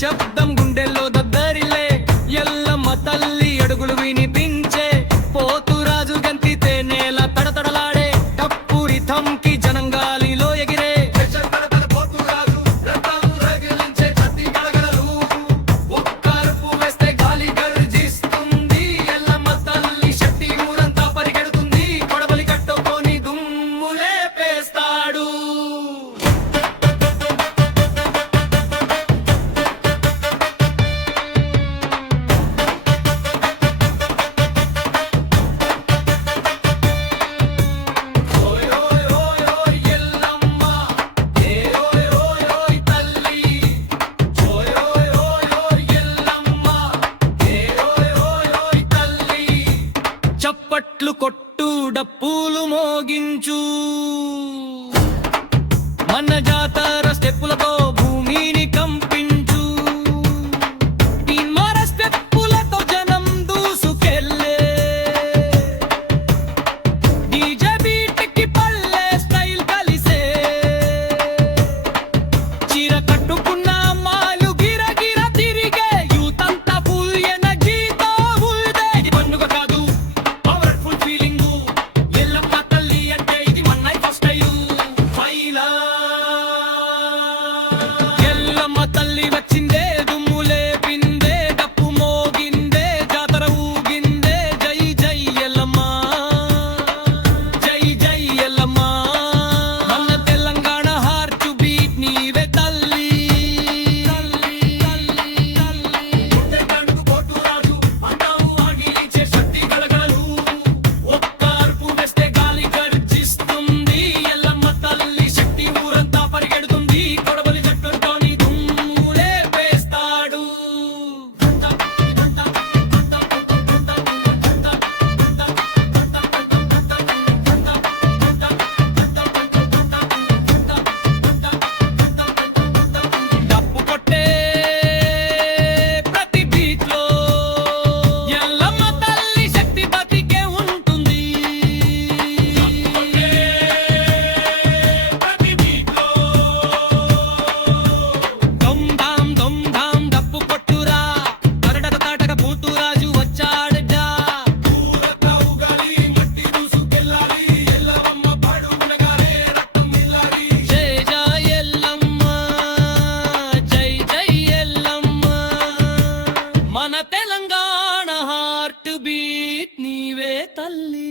శబ్దం గుండెల్లో దద్దరిలే ఎల్లమ్మ తల్లి అడుగులు వినిపించే పోతురాజు గంతితే నేల తడతడలాడే టప్పురి థంకి జనంగాలిలో ఎగిరే పోతురాజు రథం రగిలించే ప్రతి గడగడలు ఒక్కరుపు వేస్తే గాలి గర్జిస్తుంది ఎల్లమ్మ తల్లి శక్తి ఊరంతా పరిగెడుతుంది కొడవలి కట్టుకొని దుమ్ములే పేస్తాడు చప్పట్లు కొట్టు డప్పులు మోగించు మన జాతర స్టెప్పులతో భూమిని కంపించు తీన్మార స్టెప్పులతో జనం దూసుకెళ్ళే డీజే బీట్కి పల్లె స్టైల్ కలిసే చీర కట్టుకున్న అమ్మాయిలు గిరగిర తిరిగే యూత్ అంతా ఫుల్ ఎనర్జీతో ఉల్దే ఇది పండుగ కాదు ఫీలింగు ఎల్లమ్మ తల్లి అంటే ఇది మన లైఫ్ స్టైలు ఫైలా ఎల్లమ్మ తల్లి వచ్చిందే దుమ్ములే పిందే డప్పు మోగిందే జాతర ఊగిందే జై జై ఎల్లమ్మ జై జై ఎల్లమ్మ మన తెలంగాణ హార్ట్ బీట్ నీవే తల్లి గుండె గండు పోతురాజు అంటావు ఆగిలించే శక్తి గలగలలు ఒక్కరుపు వేస్తే గాలి గర్జిస్తుంది ఎల్లమ్మ తల్లి శక్తి ఊరంతా పరిగెడుతుంది కొడవలి జట్టుతోని దుమ్ములే వేస్తాడు డప్పు కొట్టే ప్రతి బీట్ లో ఎల్లమ్మ తల్లి శక్తి బతికే ఉంటుంది ప్రతి బీట్ లో దమ్ ధామ్ డప్పు కొట్టురా కరడక తాటక పోతురాజు వచ్చాడడా ఊరక ఉగాలి మట్టి దూసుకెళ్ళాలి ఎల్లమ్మ పాడునగానే రక్తం మిల్లాలి జై జై ఎల్లమ్మ జై జై ఎల్లమ్మ మన తెలంగాణ హార్ట్ బీట్ నీవే తల్లి